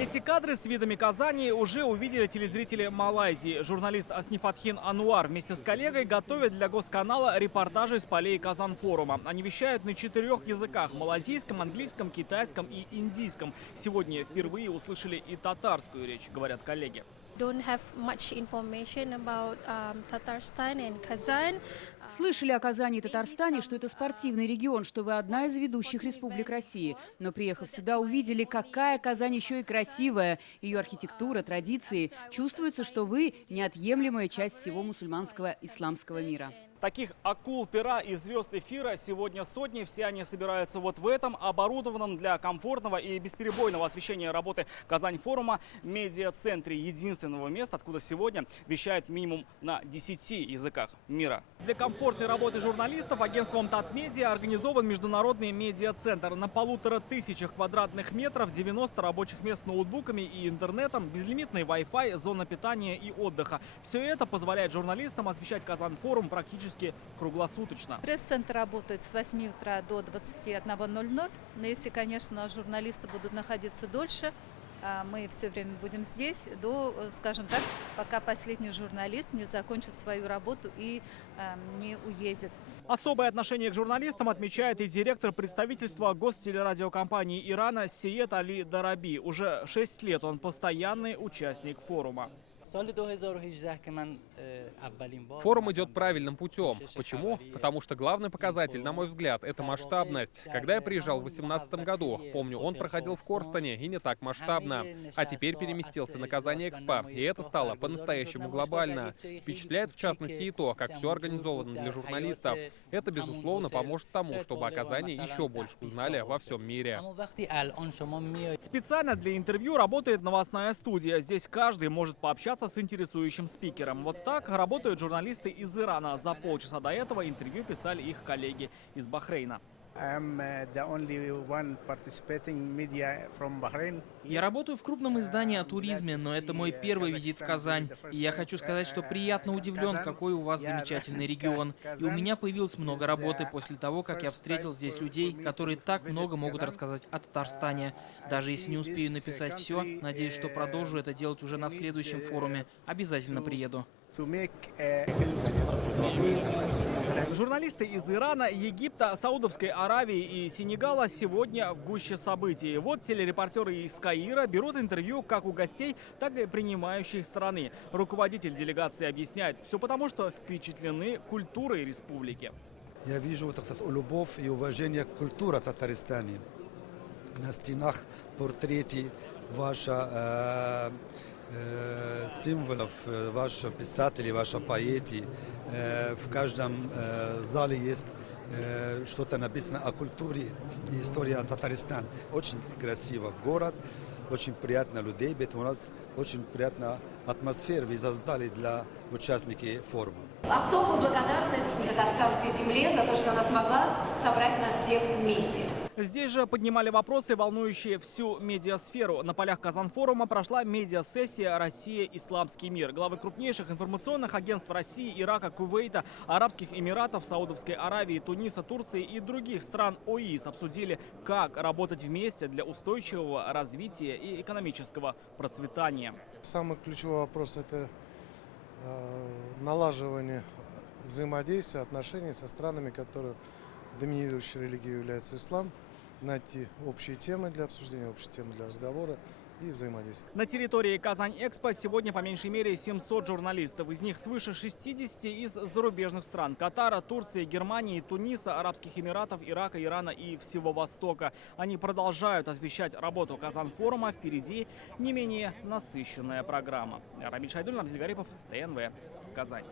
Эти кадры с видами Казани уже увидели телезрители Малайзии. Журналист Аснифатхин Ануар вместе с коллегой готовят для госканала репортажи с полей Казан-форума. Они вещают на 4 языках – малазийском, английском, китайском и индийском. Сегодня впервые услышали и татарскую речь, говорят коллеги. Don't have much information about Tatarstan and Kazan. Слышали о Казани и Татарстане, что это спортивный регион, что вы одна из ведущих республик России. Но приехав сюда, увидели, какая Казань еще и красивая. Ее архитектура, традиции. Чувствуется, что вы неотъемлемая часть всего мусульманского исламского мира. Таких акул, пера и звезд эфира сегодня сотни. Все они собираются вот в этом оборудованном для комфортного и бесперебойного освещения работы Казань-форума медиа-центре. Единственного места, откуда сегодня вещают минимум на 10 языках мира. Для комфортной работы журналистов агентством Татмедиа организован международный медиа-центр. На 1500 квадратных метров, 90 рабочих мест с ноутбуками и интернетом, безлимитный Wi-Fi, зона питания и отдыха. Все это позволяет журналистам освещать Казань-форум практически круглосуточно. Пресс-центр работает с 8 утра до 21:00. Но если, конечно, журналисты будут находиться дольше, мы все время будем здесь до, скажем так, пока последний журналист не закончит свою работу и не уедет. Особое отношение к журналистам отмечает и директор представительства гостелерадиокомпании Ирана Сиед Али Дараби. Уже 6 лет он постоянный участник форума. Форум идет правильным путем. Почему? Потому что главный показатель, на мой взгляд, это масштабность. Когда я приезжал в 2018 году, помню, он проходил в Корстоне и не так масштабно. А теперь переместился на Казань-Экспо, и это стало по-настоящему глобально. Впечатляет в частности и то, как все организовано для журналистов. Это, безусловно, поможет тому, чтобы о Казани еще больше узнали во всем мире. Специально для интервью работает новостная студия. Здесь каждый может пообщаться с интересующим спикером. Вот так работают журналисты из Ирана. За полчаса до этого интервью писали их коллеги из Бахрейна. Я работаю в крупном издании о туризме, но это мой первый визит в Казань. И я хочу сказать, что приятно удивлен, какой у вас замечательный регион. И у меня появилось много работы после того, как я встретил здесь людей, которые так много могут рассказать о Татарстане. Даже если не успею написать все, надеюсь, что продолжу это делать уже на следующем форуме. Обязательно приеду. Журналисты из Ирана, Египта, Саудовской Аравии и Сенегала сегодня в гуще событий. Вот телерепортеры из Каира берут интервью как у гостей, так и принимающей страны. Руководитель делегации объясняет, все потому, что впечатлены культурой республики. Я вижу вот эту любовь и уважение к культуре Татарстана. На стенах портреты ваших символов, ваши писатели, ваши поэты. В каждом зале есть что-то написано о культуре и истории Татарстана. Очень красивый город, очень приятно людей, ведь у нас очень приятная атмосфера вы создали для участников форума. Особую благодарность татарстанской земле за то, что она смогла собрать нас всех вместе. Здесь же поднимали вопросы, волнующие всю медиасферу. На полях Казан-форума прошла медиасессия «Россия. Исламский мир». Главы крупнейших информационных агентств России, Ирака, Кувейта, Арабских Эмиратов, Саудовской Аравии, Туниса, Турции и других стран ОИС обсудили, как работать вместе для устойчивого развития и экономического процветания. Самый ключевой вопрос – это налаживание взаимодействия, отношений со странами, которые доминирующей религией является ислам, найти общие темы для обсуждения, общие темы для разговора и взаимодействия. На территории Казань-Экспо сегодня по меньшей мере 700 журналистов. Из них свыше 60 из зарубежных стран: Катара, Турции, Германии, Туниса, Арабских Эмиратов, Ирака, Ирана и всего Востока. Они продолжают освещать работу Казан-форума. Впереди не менее насыщенная программа. Рамиль Шайдуллин, Абзель Гарипов, ТНВ, Казань.